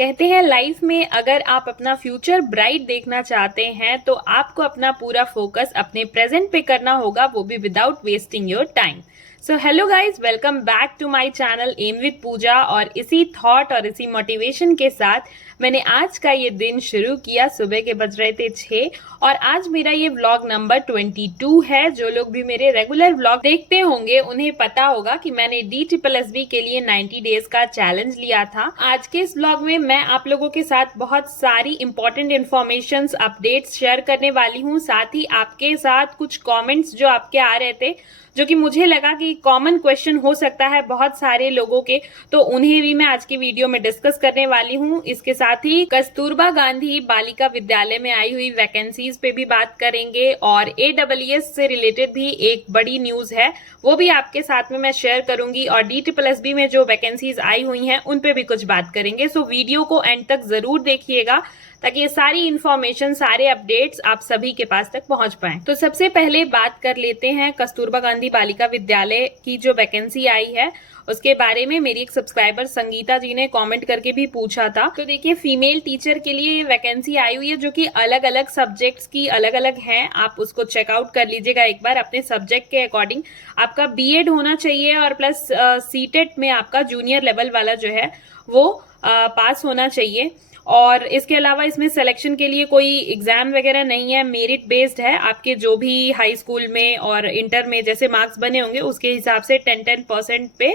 कहते हैं लाइफ में अगर आप अपना फ्यूचर ब्राइट देखना चाहते हैं तो आपको अपना पूरा फोकस अपने प्रेजेंट पे करना होगा, वो भी without wasting your time. So hello guys, welcome back to my channel M with Pooja. और इसी थॉट और इसी मोटिवेशन के साथ मैंने आज का ये दिन शुरू किया। सुबह के बज रहे थे 6 और आज मेरा ये व्लॉग नंबर 22 है। जो लोग भी मेरे रेगुलर व्लॉग देखते होंगे उन्हें पता होगा कि मैंने DSSB के लिए 90 डेज का चैलेंज लिया था। आज के इस व्लॉग में मैं आप लोगों के साथ बहुत सारी इंपॉर्टेंट इन्फॉर्मेशन अपडेट्स शेयर करने वाली हूँ। साथ ही आपके साथ कुछ कॉमेंट्स जो आपके आ रहे थे, जो कि मुझे लगा कि कॉमन क्वेश्चन हो सकता है बहुत सारे लोगों के, तो उन्हें भी मैं आज की वीडियो में डिस्कस करने वाली हूँ। इसके साथ ही कस्तूरबा गांधी बालिका विद्यालय में आई हुई वैकेंसीज पे भी बात करेंगे और AWS से रिलेटेड भी एक बड़ी न्यूज है, वो भी आपके साथ में मैं शेयर करूंगी। और DSSB में जो वैकेंसीज आई हुई हैं उन पे भी कुछ बात करेंगे। सो वीडियो को एंड तक जरूर देखिएगा ताकि ये सारी इंफॉर्मेशन, सारे अपडेट्स आप सभी के पास तक पहुंच पाए। तो सबसे पहले बात कर लेते हैं कस्तूरबा गांधी बालिका विद्यालय की जो वैकेंसी आई है उसके बारे में। मेरी एक सब्सक्राइबर संगीता जी ने कमेंट करके भी पूछा था। तो देखिए, फीमेल टीचर के लिए ये वैकेंसी आई हुई है जो कि अलग अलग सब्जेक्ट्स की अलग अलग हैं। आप उसको चेकआउट कर लीजिएगा एक बार अपने सब्जेक्ट के अकॉर्डिंग। आपका BEd होना चाहिए और प्लस CTET में आपका जूनियर लेवल वाला जो है वो पास होना चाहिए। और इसके अलावा इसमें सिलेक्शन के लिए कोई एग्जाम वगैरह नहीं है, मेरिट बेस्ड है। आपके जो भी हाई स्कूल में और इंटर में जैसे मार्क्स बने होंगे उसके हिसाब से 10% पे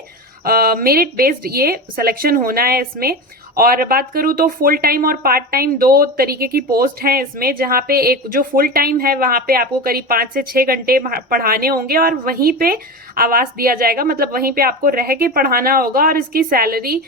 मेरिट बेस्ड ये सिलेक्शन होना है इसमें। और बात करूं तो फुल टाइम और पार्ट टाइम दो तरीके की पोस्ट हैं इसमें, जहां पे एक जो फुल टाइम है वहां पे आपको करीब 5 से 6 घंटे पढ़ाने होंगे और वहीं पे आवास दिया जाएगा, मतलब वहीं पे आपको रह के पढ़ाना होगा और इसकी सैलरी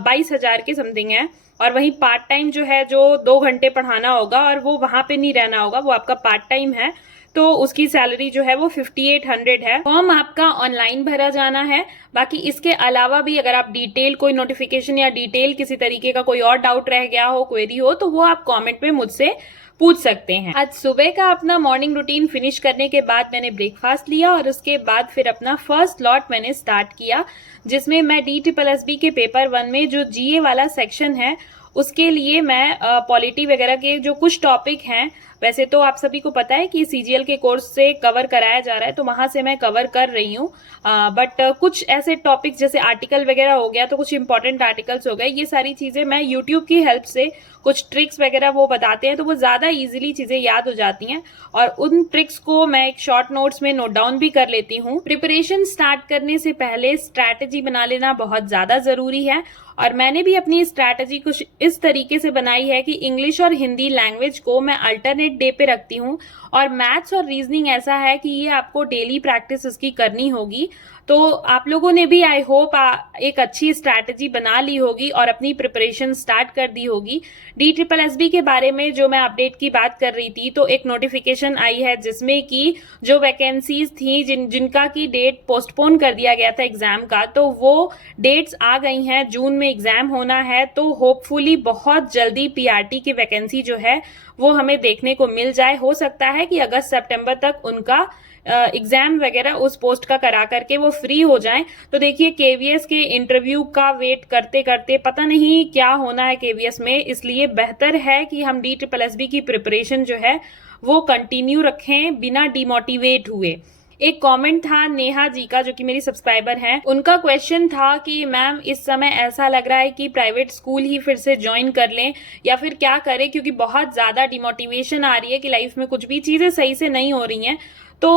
22,000 के समथिंग है। और वहीं पार्ट टाइम जो है, जो 2 घंटे पढ़ाना होगा और वो वहां पे नहीं रहना होगा, वो आपका पार्ट टाइम है, तो उसकी सैलरी जो है वो 5800 है। फॉर्म आपका ऑनलाइन भरा जाना है। बाकी इसके अलावा भी अगर आप डिटेल कोई नोटिफिकेशन या डिटेल किसी तरीके का कोई और डाउट रह गया हो, क्वेरी हो, तो वो आप कमेंट में मुझसे पूछ सकते हैं। आज सुबह का अपना मॉर्निंग रूटीन फिनिश करने के बाद मैंने ब्रेकफास्ट लिया और उसके बाद फिर अपना फर्स्ट लॉट मैंने स्टार्ट किया, जिसमें मैं DSSB के पेपर 1 में जो GA वाला सेक्शन है उसके लिए मैं पॉलिटी वगैरह के जो कुछ टॉपिक हैं, वैसे तो आप सभी को पता है कि CGL के कोर्स से कवर कराया जा रहा है, तो वहां से मैं कवर कर रही हूँ। बट कुछ ऐसे टॉपिक्स जैसे आर्टिकल वगैरह हो गया, तो कुछ इंपॉर्टेंट आर्टिकल्स हो गए, ये सारी चीजें मैं यूट्यूब की हेल्प से, कुछ ट्रिक्स वगैरह वो बताते हैं तो वो ज्यादा इजीली चीजें याद हो जाती हैं और उन ट्रिक्स को मैं एक शॉर्ट नोट्स में नोट डाउन भी कर लेती हूँ। प्रिपरेशन स्टार्ट करने से पहले स्ट्रैटेजी बना लेना बहुत ज्यादा जरूरी है और मैंने भी अपनी स्ट्रैटेजी कुछ इस तरीके से बनाई है कि इंग्लिश और हिंदी लैंग्वेज को मैं अल्टरनेट डे पे रखती हूँ और मैथ्स और रीजनिंग ऐसा है कि ये आपको डेली प्रैक्टिस इसकी करनी होगी। तो आप लोगों ने भी आई होप एक अच्छी स्ट्रैटेजी बना ली होगी और अपनी प्रिपरेशन स्टार्ट कर दी होगी। DSSB के बारे में जो मैं अपडेट की बात कर रही थी, तो एक नोटिफिकेशन आई है जिसमें कि जो वैकेंसीज थी जिनका की डेट पोस्टपोन कर दिया गया था एग्जाम का, तो वो डेट्स आ गई हैं। जून में एग्जाम होना है, तो होपफुली बहुत जल्दी PRT की वैकेंसी जो है वो हमें देखने को मिल जाए। हो सकता है कि अगस्त सितंबर तक उनका एग्जाम वगैरह उस पोस्ट का करा करके वो फ्री हो जाएं। तो देखिए, KVS के इंटरव्यू का वेट करते करते पता नहीं क्या होना है KVS में, इसलिए बेहतर है कि हम DSSB की प्रिपरेशन जो है वो कंटिन्यू रखें बिना डिमोटिवेट हुए। एक कमेंट था नेहा जी का, जो कि मेरी सब्सक्राइबर हैं। उनका क्वेश्चन था कि मैम इस समय ऐसा लग रहा है कि प्राइवेट स्कूल ही फिर से ज्वाइन कर लें या फिर क्या करें, क्योंकि बहुत ज्यादा डिमोटिवेशन आ रही है कि लाइफ में कुछ भी चीजें सही से नहीं हो रही हैं। तो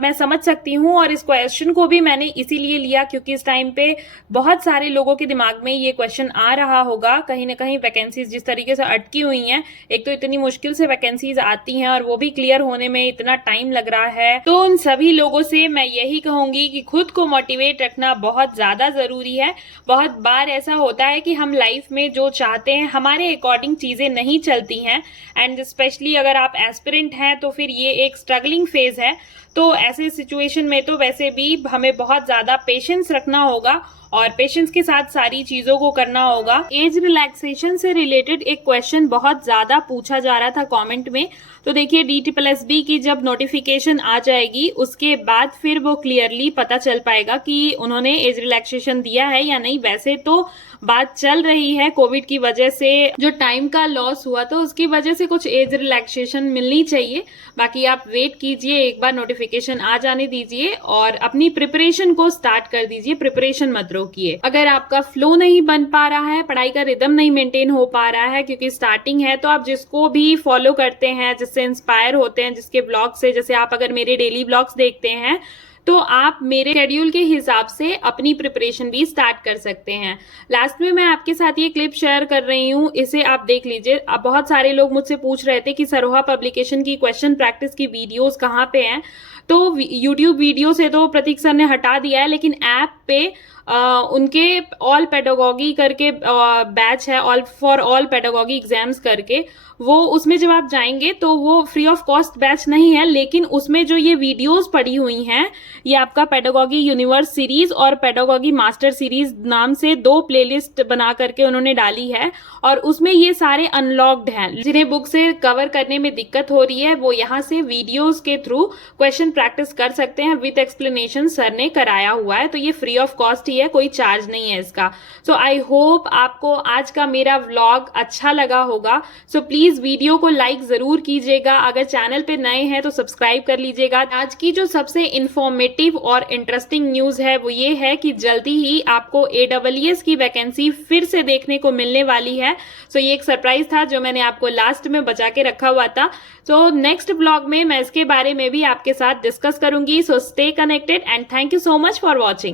मैं समझ सकती हूँ और इस क्वेश्चन को भी मैंने इसीलिए लिया क्योंकि इस टाइम पे बहुत सारे लोगों के दिमाग में ये क्वेश्चन आ रहा होगा। कहीं ना कहीं वैकेंसीज जिस तरीके से अटकी हुई हैं, एक तो इतनी मुश्किल से वैकेंसीज आती हैं और वो भी क्लियर होने में इतना टाइम लग रहा है। तो उन सभी लोगों से मैं यही कहूंगी कि खुद को मोटिवेट रखना बहुत ज्यादा जरूरी है। बहुत बार ऐसा होता है कि हम लाइफ में जो चाहते हैं हमारे अकॉर्डिंग चीजें नहीं चलती हैं, एंड स्पेशली अगर आप एस्पिरेंट हैं तो फिर ये एक स्ट्रगलिंग फेज है। तो ऐसे सिचुएशन में तो वैसे भी हमें बहुत ज्यादा पेशेंस रखना होगा और पेशेंस के साथ सारी चीजों को करना होगा। एज रिलैक्सेशन से रिलेटेड एक क्वेश्चन बहुत ज्यादा पूछा जा रहा था कमेंट में, तो देखिए DSSB की जब नोटिफिकेशन आ जाएगी उसके बाद फिर वो क्लियरली पता चल पाएगा कि उन्होंने एज रिलैक्सेशन दिया है या नहीं। वैसे तो बात चल रही है कोविड की वजह से जो टाइम का लॉस हुआ तो उसकी वजह से कुछ एज रिलैक्सेशन मिलनी चाहिए। बाकी आप वेट कीजिए, एक बार नोटिफिकेशन आ जाने दीजिए और अपनी प्रिपरेशन को स्टार्ट कर दीजिए, प्रिपरेशन मत रोकिए। अगर आपका फ्लो नहीं बन पा रहा है, पढ़ाई का रिदम नहीं मेंटेन हो पा रहा है क्योंकि स्टार्टिंग है, तो आप जिसको भी फॉलो करते हैं, जिससे इंस्पायर होते हैं, जिसके ब्लॉग से, जैसे आप अगर मेरे डेली ब्लॉग्स देखते हैं तो आप मेरे शेड्यूल के हिसाब से अपनी प्रिपरेशन भी स्टार्ट कर सकते हैं। लास्ट में मैं आपके साथ ये क्लिप शेयर कर रही हूँ, इसे आप देख लीजिए। अब बहुत सारे लोग मुझसे पूछ रहे थे कि सरोहा पब्लिकेशन की क्वेश्चन प्रैक्टिस की वीडियोस कहाँ पे हैं। तो यूट्यूब वीडियो से तो प्रतीक सर ने हटा दिया है, लेकिन ऐप पे उनके ऑल पेडागॉगी करके बैच है, all for all pedagogy exams करके, वो उसमें जब आप जाएंगे तो वो फ्री ऑफ कॉस्ट बैच नहीं है, लेकिन उसमें जो ये वीडियोस पड़ी हुई हैं, ये आपका पेडागॉगी यूनिवर्स सीरीज और पेडागॉगी मास्टर सीरीज नाम से 2 प्लेलिस्ट बना करके उन्होंने डाली है, और उसमें ये सारे अनलॉक्ड हैं। जिन्हें बुक से कवर करने में दिक्कत हो रही है वो यहाँ से वीडियोस के थ्रू क्वेश्चन प्रैक्टिस कर सकते हैं, विद एक्सप्लेनेशन सर ने कराया हुआ है। तो ये फ्री ऑफ कॉस्ट ही है, कोई चार्ज नहीं है इसका। सो आई होप आपको आज का मेरा व्लॉग अच्छा लगा होगा। सो प्लीज वीडियो को लाइक जरूर कीजिएगा, अगर चैनल पे नए हैं तो सब्सक्राइब कर लीजिएगा। आज की जो सबसे इंफॉर्मेटिव और इंटरेस्टिंग न्यूज है वो ये है कि जल्दी ही आपको AWS की वैकेंसी फिर से देखने को मिलने वाली है। सो ये एक सरप्राइज था जो मैंने आपको लास्ट में बचा के रखा हुआ था। सो नेक्स्ट ब्लॉग में मैं इसके बारे में भी आपके साथ डिस्कस करूंगी। So stay connected and thank you so much for watching.